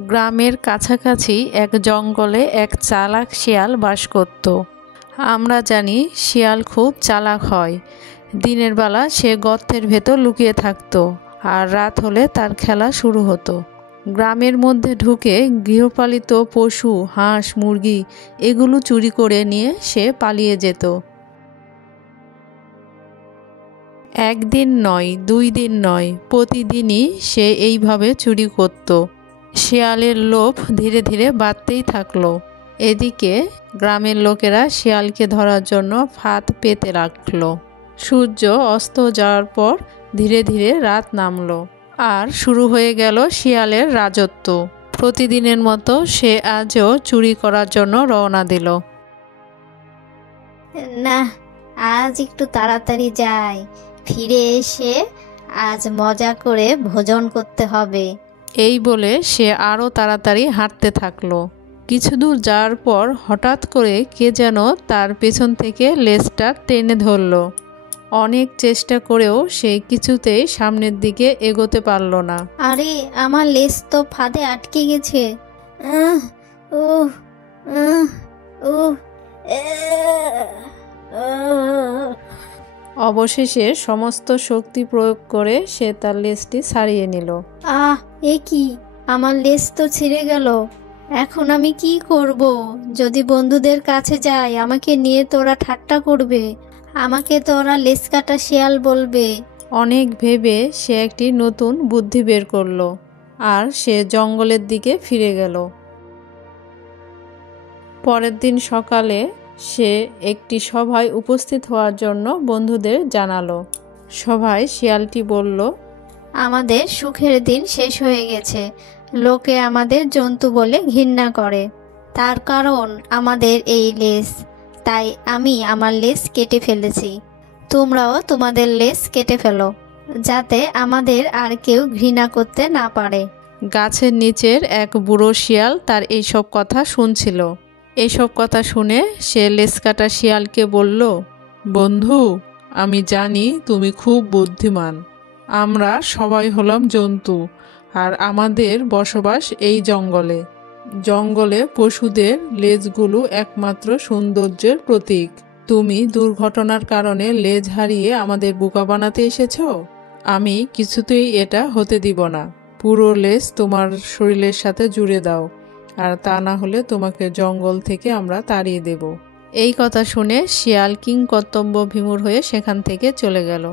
গ্রামের কাছাকাছি এক জঙ্গলে এক চালাক শিয়াল বাস করত। আমরা জানি শিয়াল খুব চালাক হয়। দিনের বেলা সে গর্তের ভেতর লুকিয়ে থাকতো, আর রাত হলে তার খেলা শুরু হতো। গ্রামের মধ্যে ঢুকে গৃহপালিত পশু, হাঁস, মুরগি এগুলো চুরি করে নিয়ে সে পালিয়ে যেত। একদিন নয়, 2 দিন নয়, প্রতিদিনই সে এইভাবে চুরি করত। শিয়ালের লোভ ধীরে ধীরে বাড়তেই থাকলো। এদিকে গ্রামের লোকেরা শিয়ালকে ধরার জন্য ফাঁদ পেতে রাখলো। সূর্য অস্ত যাওয়ার পর ধীরে ধীরে রাত নামলো, আর শুরু হয়ে গেল শিয়ালের রাজত্ব। প্রতিদিনের মতো সে আজও চুরি করার জন্য রওনা দিল। না, আজ একটু তাড়াতাড়ি যাই, ফিরে এসে আজ মজা করে ভোজন করতে হবে। এই বলে সে আরও তাড়াতাড়ি হাঁটতে থাকলো। কিছু দূর যাওয়ার পর হঠাৎ করে কে যেন তার পেছন থেকে লেজটা টেনে ধরল। অনেক চেষ্টা করেও সে কিছুতেই সামনের দিকে এগোতে পারল না। আরে, আমার লেজ তো ফাঁদে আটকে গেছে। আহ, উহ, আহ, উহ, আহ। অবশেষে সমস্ত শক্তি প্রয়োগ করে সে তার লেজটি ছাড়িয়ে নিল। এ কি, আমার লেজ তো ছিঁড়ে গেল। এখন আমি কি করব? যদি বন্ধুদের কাছে যাই, আমাকে নিয়ে তোরা ঠাট্টা করবে, আমাকে তোরা লেজ কাটা শিয়াল বলবে। অনেক ভেবে সে একটি নতুন বুদ্ধি বের করলো, আর সে জঙ্গলের দিকে ফিরে গেল। পরের দিন সকালে সে একটি সভায় উপস্থিত হওয়ার জন্য বন্ধুদের জানালো। সভায় শিয়ালটি বলল, আমাদের সুখের দিন শেষ হয়ে গেছে। লোকে আমাদের জন্তু বলে ঘৃণা করে, তার কারণ আমাদের এই লেজ। তাই আমি আমার লেজ কেটে ফেলেছি। তোমরাও তোমাদের লেজ কেটে ফেলো, যাতে আমাদের আর কেউ ঘৃণা করতে না পারে। গাছের নিচের এক বুড়ো শিয়াল তার এইসব কথা শুনছিল। এইসব কথা শুনে সে লেজ কাটা শিয়ালকে বলল, বন্ধু, আমি জানি তুমি খুব বুদ্ধিমান। আমরা সবাই হলাম জন্তু, আর আমাদের বসবাস এই জঙ্গলে। জঙ্গলে পশুদের লেজগুলো একমাত্র সৌন্দর্যের প্রতীক। তুমি দুর্ঘটনার কারণে লেজ হারিয়ে আমাদের বোকা বানাতে এসেছো। আমি কিছুতেই এটা হতে দিব না। পুরো লেজ তোমার শরীরের সাথে জুড়ে দাও, আর তা না হলে তোমাকে জঙ্গল থেকে আমরা তাড়িয়ে দেব। এই কথা শুনে শিয়াল কিংকর্তব্য বিমূঢ় হয়ে সেখান থেকে চলে গেল।